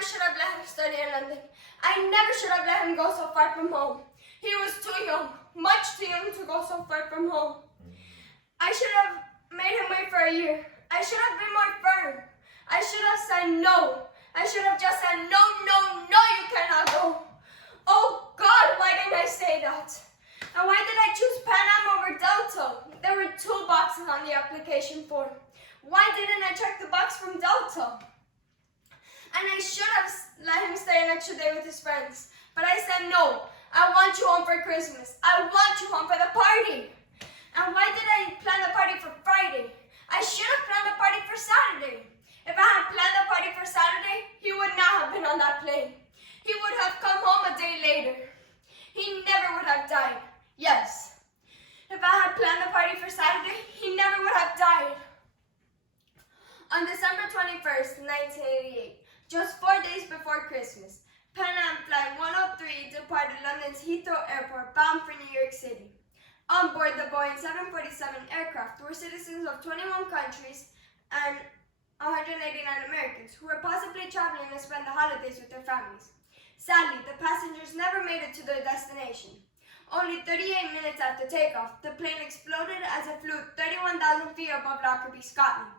never should have let him study in London. I never should have let him go so far from home. He was too young, much too young to go so far from home. I should have made him wait for a year. I should have been more firm. I should have said no. I should have just said, no, no, no, you cannot go. Oh God, why didn't I say that? And why did I choose Pan Am over Delta? There were 2 boxes on the application form. Why didn't I check the box from Delta? And I should have let him stay an extra day with his friends. But I said no. I want you home for Christmas. I want you home for the party. And why did I plan the party for Friday? I should have planned the party for Saturday. If I had planned the party for Saturday, he would not have been on that plane. He would have come home a day later. He never would have died. Yes. If I had planned the party for Saturday, he never would have died. On December 21st, 1988, just 4 days before Christmas, Pan Am Flight 103 departed London's Heathrow Airport bound for New York City. On board the Boeing 747 aircraft were citizens of 21 countries and 189 Americans who were possibly traveling to spend the holidays with their families. Sadly, the passengers never made it to their destination. Only 38 minutes after takeoff, the plane exploded as it flew 31,000 feet above Lockerbie, Scotland.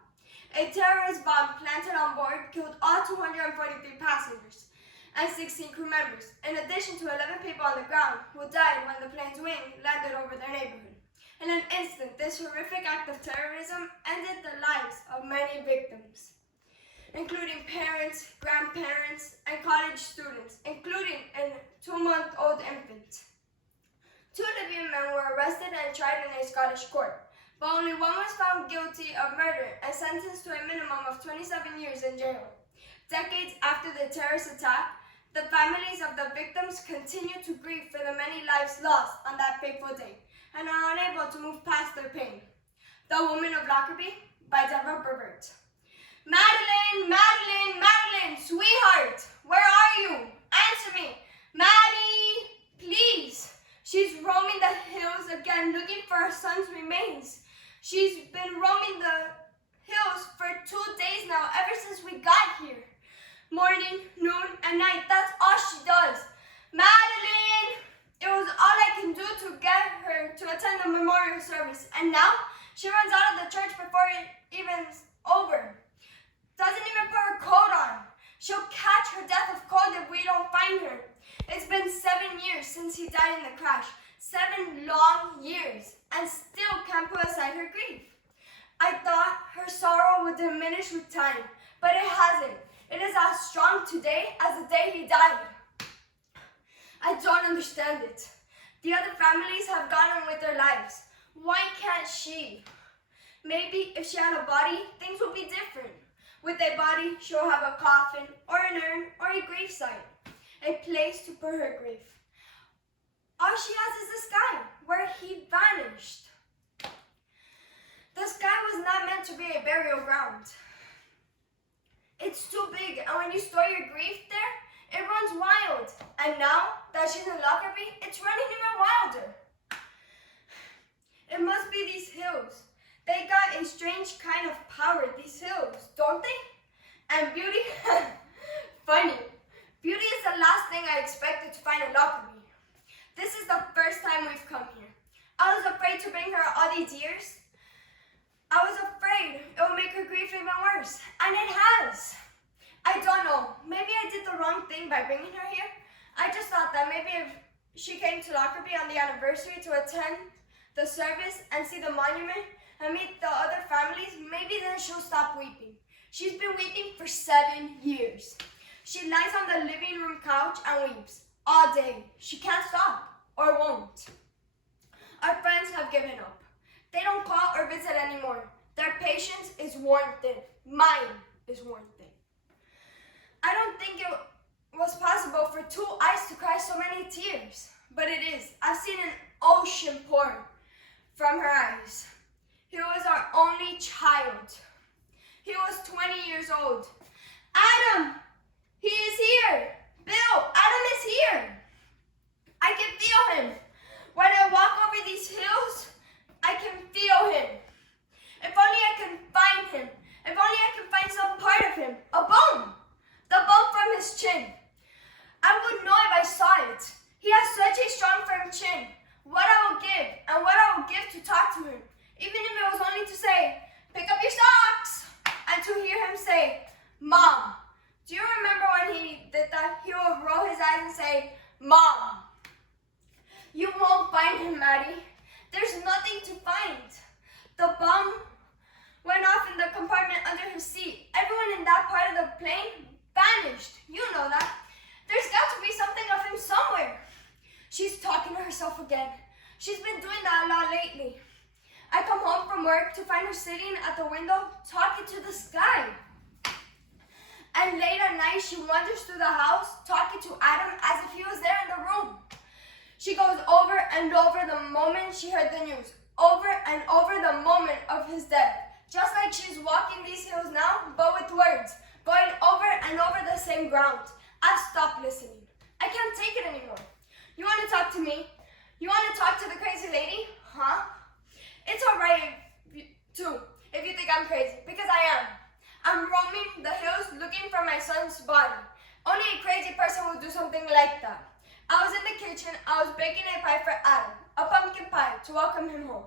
A terrorist bomb planted on board killed all 243 passengers and 16 crew members, in addition to 11 people on the ground who died when the plane's wing landed over their neighborhood. In an instant, this horrific act of terrorism ended the lives of many victims, including parents, grandparents, and college students, including a 2-month-old infant. 2 Libyan men were arrested and tried in a Scottish court, but only one was found guilty of murder and sentenced to a minimum of 27 years in jail. Decades after the terrorist attack, the families of the victims continue to grieve for the many lives lost on that fateful day and are unable to move past their pain. The Women of Lockerbie by Deborah Brevoort. Madeline, Madeline, Madeline, sweetheart, where are you? Answer me. Maddie, please. She's roaming the hills again looking for her son's remains. She's been roaming the hills for 2 days now, ever since we got here. Morning, noon, and night, that's all she does. Madeline! It was all I can do to get her to attend the memorial service, and now she runs out of the church before it even's over. Doesn't even put her coat on. She'll catch her death of cold if we don't find her. It's been 7 years since he died in the crash. 7 long years, and still can't put aside her grief. I thought her sorrow would diminish with time, but it hasn't. It is as strong today as the day he died. I don't understand it. The other families have gone on with their lives. Why can't she? Maybe if she had a body, things would be different. With a body, she'll have a coffin, or an urn, or a gravesite. A place to put her grief. All she has is the sky, where he vanished. The sky was not meant to be a burial ground. It's too big, and when you store your grief there, it runs wild. And now that she's in Lockerbie, it's running even wilder. It must be these hills. They got a strange kind of power, these hills, don't they? And beauty? Funny. Beauty is the last thing I expected to find in Lockerbie. This is the first time we've come here. I was afraid to bring her all these years. I was afraid it would make her grief even worse, and it has. I don't know, maybe I did the wrong thing by bringing her here. I just thought that maybe if she came to Lockerbie on the anniversary to attend the service and see the monument and meet the other families, maybe then she'll stop weeping. She's been weeping for 7 years. She lies on the living room couch and weeps all day. She can't stop, or won't. Our friends have given up. They don't call or visit anymore. Their patience is worn thin. Mine is worn thin. I don't think it was possible for 2 eyes to cry so many tears, but it is. I've seen an ocean pour from her eyes. He was our only child. He was 20 years old. Adam! He is here! Bill! Adam is here! I can feel him. When I walk over these hills, I can feel him. If only I can find him. If only I can find some part of him. A bone! The bone from his Mom. Do you remember when he did that? He would roll his eyes and say, Mom. You won't find him, Maddie. There's nothing to find. The bomb went off in the compartment under his seat. Everyone in that part of the plane vanished. You know that. There's got to be something of him somewhere. She's talking to herself again. She's been doing that a lot lately. I come home from work to find her sitting at the window talking to the sky. And late at night, she wanders through the house talking to Adam as if he was there in the room. She goes over and over the moment she heard the news, over and over the moment of his death. Just like she's walking these hills now, but with words, going over and over the same ground. I've stopped listening. I can't take it anymore. You want to talk to me? You want to talk to the crazy lady? Huh? It's alright if you think I'm crazy, because I am. I'm roaming the hills looking for my son's body. Only a crazy person would do something like that. I was in the kitchen. I was baking a pie for Adam, a pumpkin pie, to welcome him home.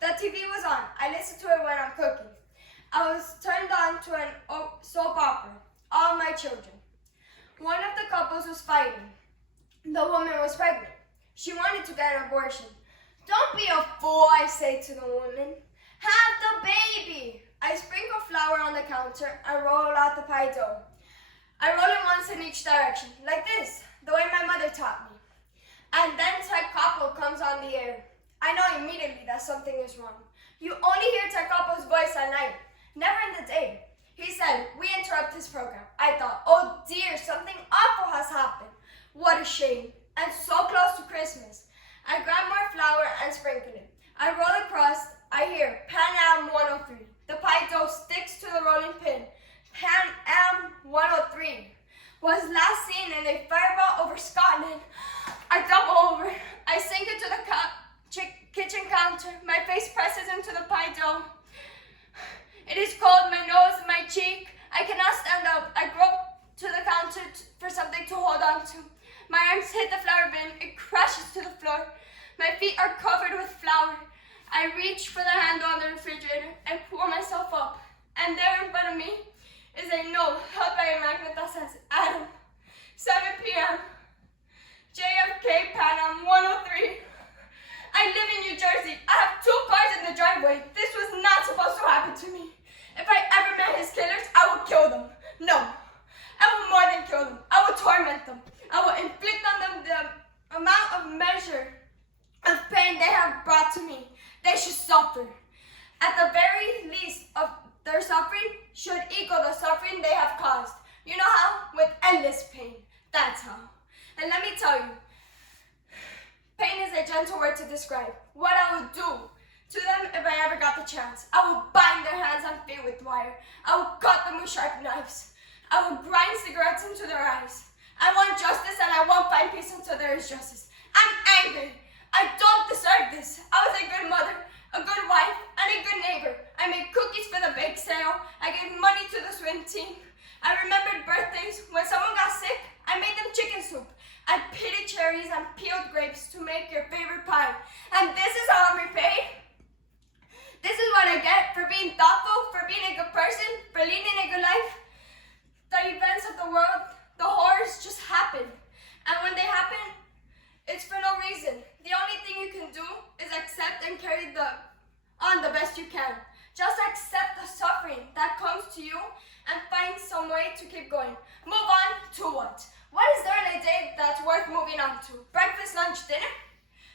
The TV was on. I listened to it when I'm cooking. I was turned on to an soap opera, All My Children. One of the couples was fighting. The woman was pregnant. She wanted to get an abortion. Don't be a fool, I say to the woman. Have the baby. I sprinkle flour on the counter and roll out the pie dough. I roll it once in each direction, like this, the way my mother taught me. And then Ted Koppel comes on the air. I know immediately that something is wrong. You only hear Ted Koppel's voice at night, never in the day. He said, we interrupt his program. I thought, oh dear, something awful has happened. What a shame. And so close to Christmas. I grab more flour and sprinkle it. I roll across. I hear Pan Am 103. The pie dough sticks to the rolling pin. Pan Am 103 was last seen in a fireball over Scotland. I double over. I sink into the kitchen counter. My face presses into the pie dough. It is cold, my nose, my cheek. I cannot stand up. I grope to the counter for something to hold on to. My arms hit the flour bin. It crashes to the floor. My feet are covered with flour. I reach for the handle on the refrigerator and pull myself up. And there in front of me is a note held by a magnet that says, Adam, 7 p.m. JFK Pan Am 103. I live in New Jersey. I have 2 cars in the driveway. This was not supposed to happen to me. If I ever met his killers, I would kill them. No, I will more than kill them. I will torment them. I will inflict on them the amount of measure of pain they have brought to me. They should suffer. At the very least of their suffering should equal the suffering they have caused. You know how? With endless pain. That's how. And let me tell you, pain is a gentle word to describe what I would do to them if I ever got the chance. I would bind their hands and feet with wire. I would cut them with sharp knives. I would grind cigarettes into their eyes. I want justice and I won't find peace until there is justice. I'm angry. I don't deserve this. I was a good mother, a good wife, and a good neighbor. I made cookies for the bake sale. I gave money to the swim team. I remembered birthdays. When someone got sick, I made them chicken soup. I pitted cherries and peeled grapes to make your favorite pie. And this is how I'm repaid. This is what I get for being thoughtful, for being a good person, for leading a good life. The events of the world, the horrors just happen. And when they happen, it's for no reason. The only thing you can do is accept and carry on the best you can. Just accept the suffering that comes to you and find some way to keep going. Move on to what? What is there in a day that's worth moving on to? Breakfast, lunch, dinner?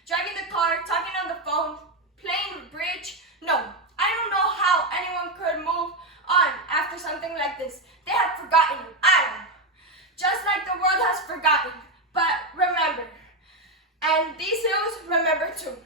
Driving the car, talking on the phone, playing bridge? No, I don't know how anyone could move on after something like this. They have forgotten you, Adam. Just like the world has forgotten. But remember, and these hills remember too.